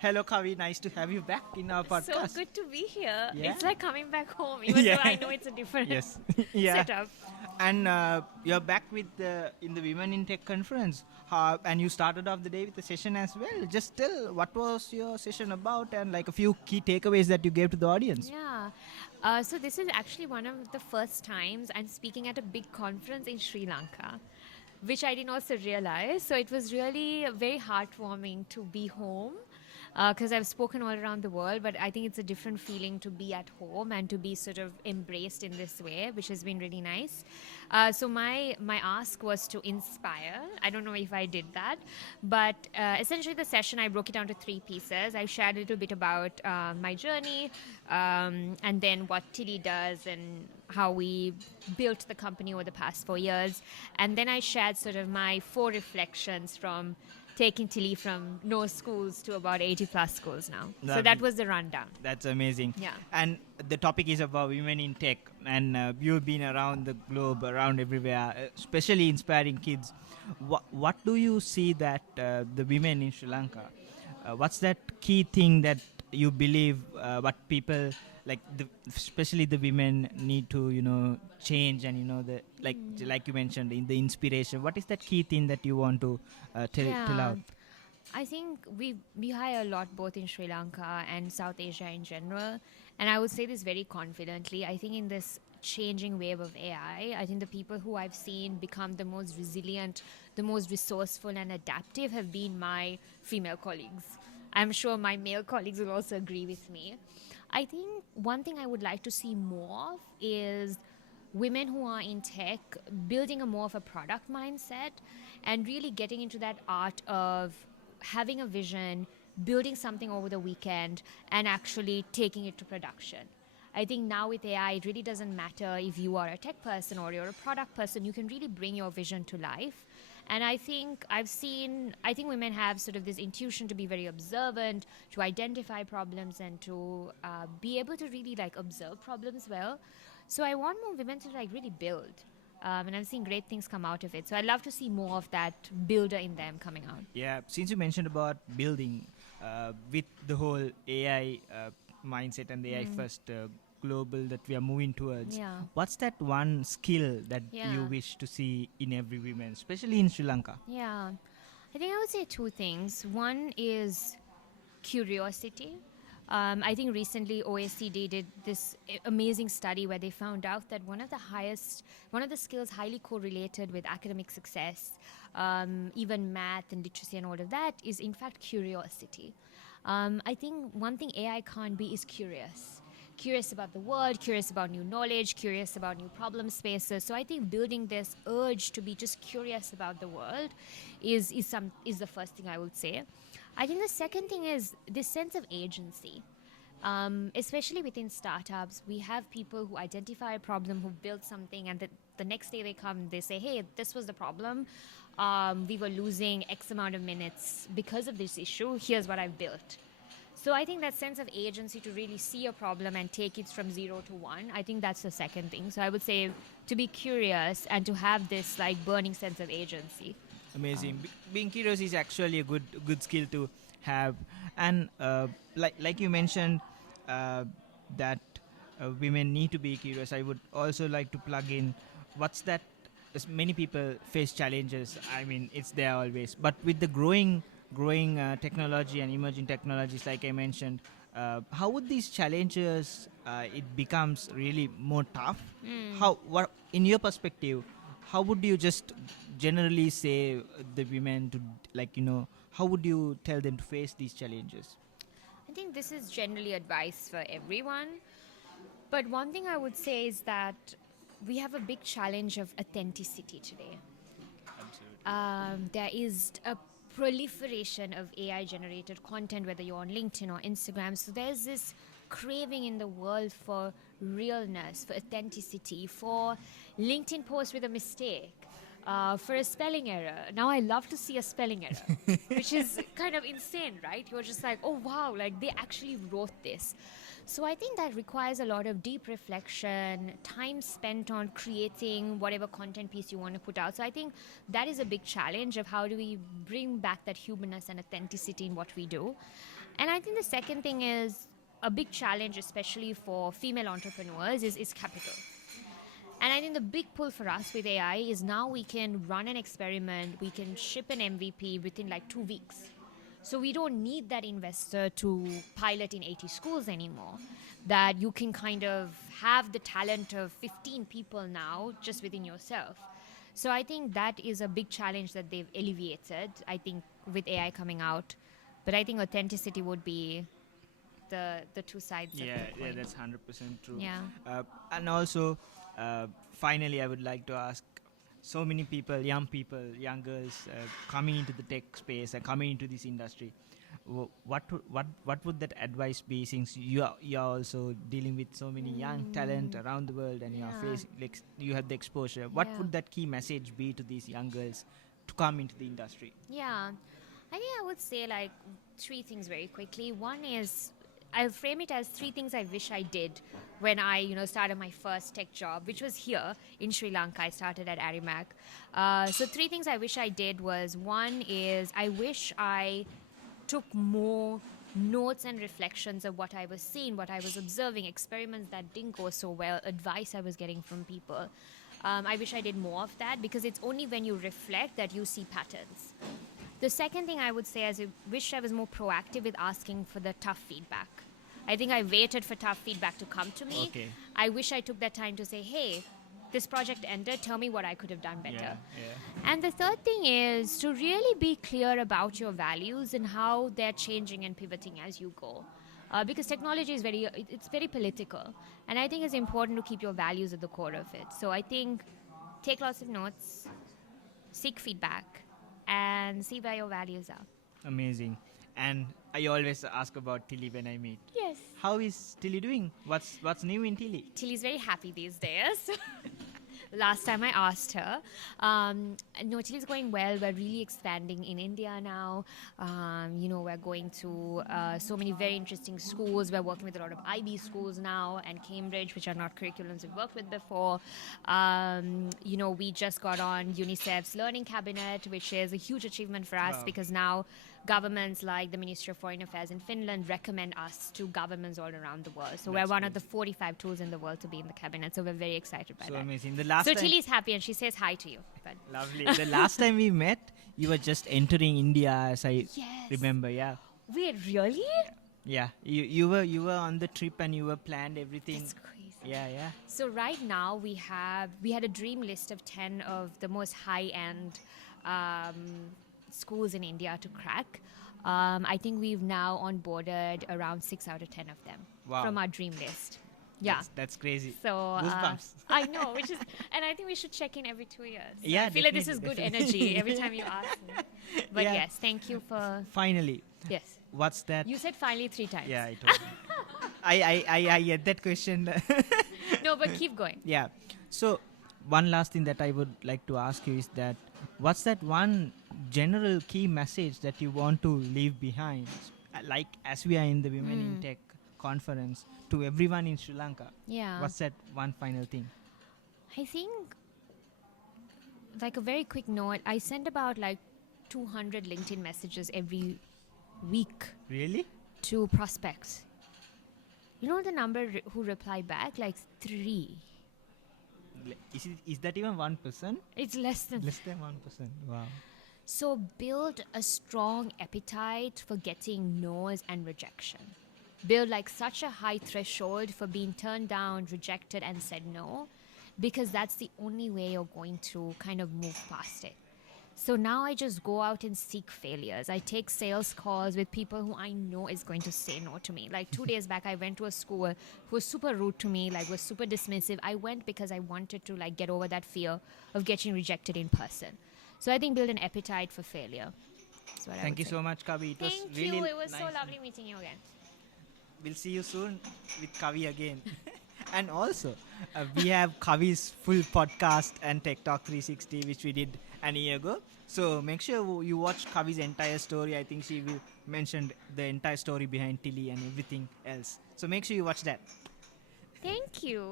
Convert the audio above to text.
Hello, Kavi. Nice to have you back in our So podcast. good to be here. Yeah. It's like coming back home, even though I know it's a different Yes. Yeah. setup. And you're back with in the Women in Tech conference. And you started off the day with a session as well. Just tell what was your session about and like a few key takeaways that you gave to the audience. Yeah. So this is actually one of the first times I'm speaking at a big conference in Sri Lanka, which I didn't also realize. So it was really very heartwarming to be home because I've spoken all around the world, but I think it's a different feeling to be at home and to be sort of embraced in this way, which has been really nice. So my ask was to inspire. I don't know if I did that, but essentially the session I broke it down to three pieces. I shared a little bit about my journey, and then what Tilly does and how we built the company over the past 4 years, and then I shared sort of my 4 reflections from taking Tilly from no schools to about 80 plus schools now. So that was the rundown. That's amazing. Yeah. And the topic is about women in tech, and you've been around the globe, around everywhere, especially inspiring kids. What do you see that the women in Sri Lanka? What's that key thing that you believe what people like, especially the women, need to change, and the like you mentioned in the inspiration. What is that key thing that you want to tell Yeah. out? I think we hire a lot both in Sri Lanka and South Asia in general, and I would say this very confidently. I think in this changing wave of AI, I think the people who I've seen become the most resilient, the most resourceful and adaptive have been my female colleagues. I'm sure my male colleagues will also agree with me. I think one thing I would like to see more of is women who are in tech building a more of a product mindset and really getting into that art of having a vision, building something over the weekend, and actually taking it to production. I think now with AI, it really doesn't matter if you are a tech person or you're a product person, you can really bring your vision to life. And I think I think women have sort of this intuition to be very observant, to identify problems, and to be able to really like observe problems well. So I want more women to like really build. And I'm seeing great things come out of it. So I'd love to see more of that builder in them coming out. Yeah, since you mentioned about building with the whole AI mindset and the AI first global that we are moving towards, Yeah. what's that one skill that you Yeah. wish to see in every woman, especially in Sri Lanka? Yeah. I think I would say two things. One is curiosity. I think recently OECD did this amazing study where they found out that one of the skills highly correlated with academic success, even math and literacy and all of that, is in fact curiosity. I think one thing AI can't be is curious. Curious about the world, curious about new knowledge, curious about new problem spaces. So I think building this urge to be just curious about the world is the first thing I would say. I think the second thing is this sense of agency. Especially within startups, we have people who identify a problem, who build something, and the next day they come, they say, hey, this was the problem. We were losing X amount of minutes because of this issue. Here's what I've built. So I think that sense of agency to really see a problem and take it from 0 to 1, I think that's the second thing. So I would say to be curious and to have this like burning sense of agency. Amazing. Being curious is actually a good skill to have, and like you mentioned that women need to be curious. I would also like to plug in what's that. As many people face challenges. I mean, it's there always, but with the growing technology and emerging technologies, like I mentioned, how would these challenges it becomes really more tough? How, what in your perspective, how would you just generally say the women to, like, how would you tell them to face these challenges? I think this is generally advice for everyone. But one thing I would say is that we have a big challenge of authenticity today. There is a proliferation of AI generated content, whether you're on LinkedIn or Instagram. So there's this craving in the world for realness, for authenticity, for LinkedIn post with a mistake, for a spelling error. Now I love to see a spelling error, which is kind of insane, right? You're just like, oh wow, like they actually wrote this. So I think that requires a lot of deep reflection, time spent on creating whatever content piece you want to put out. So I think that is a big challenge of how do we bring back that humanness and authenticity in what we do. And I think the second thing is a big challenge, especially for female entrepreneurs, is capital. And I think the big pull for us with AI is now we can run an experiment, we can ship an MVP within like 2 weeks. So we don't need that investor to pilot in 80 schools anymore. That you can kind of have the talent of 15 people now just within yourself. So I think that is a big challenge that they've alleviated, I think, with AI coming out. But I think authenticity would be the two sides of the Yeah, coin. that's 100% true. Yeah. And also, finally, I would like to ask, so many people, young girls, coming into the tech space, coming into this industry. What would that advice be, since you are also dealing with so many young talent around the world, and you are Yeah. facing, like, you have the exposure. What Yeah. would that key message be to these young girls to come into the industry? Yeah. I think I would say like three things very quickly. One is I'll frame it as three things I wish I did when I, started my first tech job, which was here in Sri Lanka. I started at Arimac. So three things I wish I did was, one is I wish I took more notes and reflections of what I was seeing, what I was observing, experiments that didn't go so well, advice I was getting from people. I wish I did more of that, because it's only when you reflect that you see patterns. The second thing I would say is I wish I was more proactive with asking for the tough feedback. I think I waited for tough feedback to come to me. Okay. I wish I took that time to say, hey, this project ended, tell me what I could have done better. Yeah. And the third thing is to really be clear about your values and how they're changing and pivoting as you go. Because technology is it's very political. And I think it's important to keep your values at the core of it. So I think take lots of notes, seek feedback, and see where your values are. Amazing. And I always ask about Tilly when I meet. Yes. How is Tilly doing? What's new in Tilly? Tilly's very happy these days. Last time I asked her. No, Tilly's going well. We're really expanding in India now. We're going to so many very interesting schools. We're working with a lot of IB schools now and Cambridge, which are not curriculums we've worked with before. We just got on UNICEF's Learning Cabinet, which is a huge achievement for us. Wow. Because now governments like the Ministry of Foreign Affairs in Finland recommend us to governments all around the world. So we're That's one of the crazy. 45 tools in the world to be in the cabinet. So we're very excited by So that. amazing. The last So time, Tilly's happy and she says hi to you. But lovely. The last time we met, you were just entering India, as I yes. remember. Yeah. Wait, really? Yeah. You were on the trip and you were planned everything. That's crazy. Yeah. So right now we had a dream list of 10 of the most high-end schools in India to crack. I think we've now onboarded around 6 out of 10 of them Wow. from our dream list. Yeah. That's crazy. So Goosebumps. I know, and I think we should check in every 2 years. Yeah, I feel like this is good definitely. energy every time you ask me. But Yeah. yes, thank you for Finally, yes. what's that? You said finally 3 times. Yeah, I told you. I get that question. No, but keep going. Yeah. So one last thing that I would like to ask you is that what's that one general key message that you want to leave behind, like as we are in the Women in Tech conference, to everyone in Sri Lanka? Yeah. What's that one final thing? I think, like a very quick note, I send about like 200 LinkedIn messages every week Really? to prospects. You know the number who reply back? Like 3. Is that even 1%? It's less than. Less than 1%. Wow. So build a strong appetite for getting no's and rejection. Build like such a high threshold for being turned down, rejected, and said no, because that's the only way you're going to kind of move past it. So now I just go out and seek failures. I take sales calls with people who I know is going to say no to me. Like 2 days back, I went to a school who was super rude to me, like was super dismissive. I went because I wanted to like get over that fear of getting rejected in person. So I think build an appetite for failure. That's what I Thank would you say. so much, Kavi. It was Thank really you. It was so nice. lovely meeting you again. We'll see you soon with Kavi again. And also, we have Kavi's full podcast and Tech Talk 360, which we did an year ago. So make sure you watch Kavi's entire story. I think she will mention the entire story behind Tilly and everything else. So make sure you watch that. Thank you.